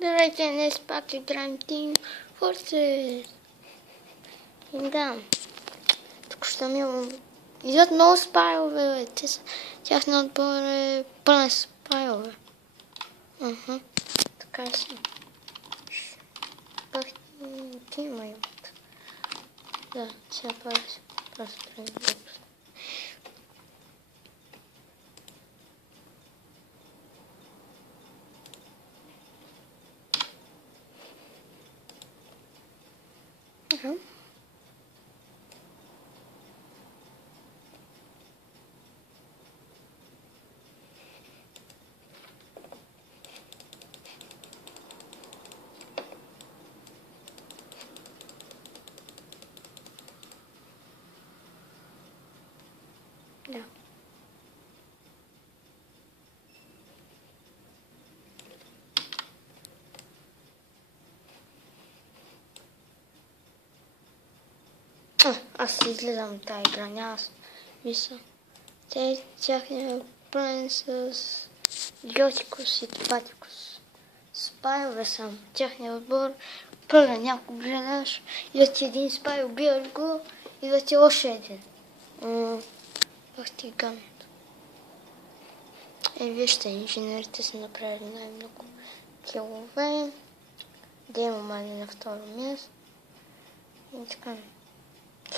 Здравейте, днес пак играем Team Fortress. И да, тук ще ми идват много спайлове, тяхна отбор е пълен спайлове. Така си. Пак тима имат. Да, сега просто глупост. Да. Аз изгледам от тази игра, няма мисля. Тяхния пълен с Йотикус и Патикус. Спайлове съм. Тяхния отбор пълен. Някой гледаш, идва ти един спай, убиваш го, идва ти още един. Ах ти гамет. Вижте, инженерите са направили най-много килове. Демо Мани на второ място. И така.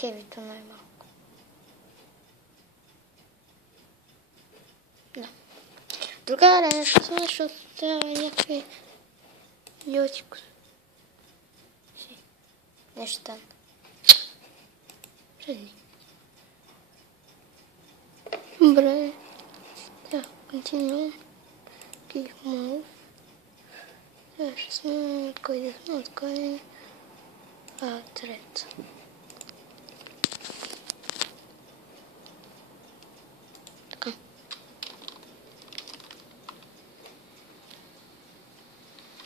Хевито най-малко. Да. Друга нещо, защото трябва някакви Йотикус. Нещо там. Преди. Добре. Да, continue. Keep move. Да, ще сме от кой да сме, от кой трет. Така.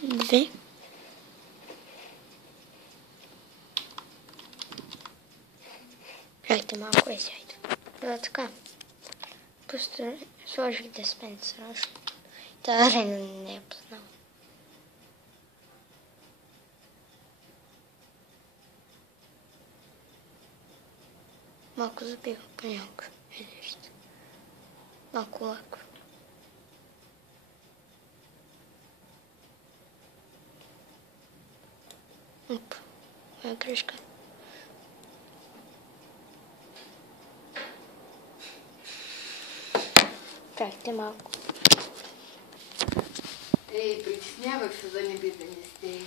Две. Чакайте малко е сайто. Да, така. Просто сложих диспенсера. Тази арена не е познал. Малко забива понякога. Вижте. Малко лако. Оп. Моя грешка. Чакайте малко. Притеснявах се да не би да не сте.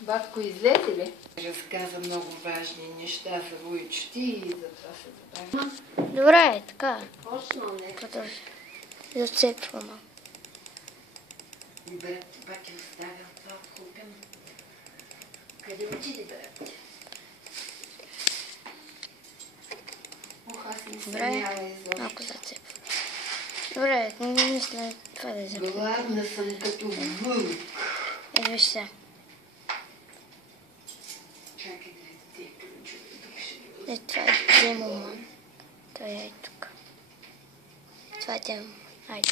Батко излезе ли? Разказа много важни неща за войчите и затова се забавя. Добре, е така. Точно не. Продължи. Зацепвам. И брат ти пак е оставил това откупено. Къде отиде, брат? Аз не съмнява изобщо. Малко зацепвам. Добре, не мисля това да взема. Гладна съм като вълк. Виж сега. Чакай да те ключове тук ще ги Това е Демоман. Той е тук. Това е Демоман. Айде.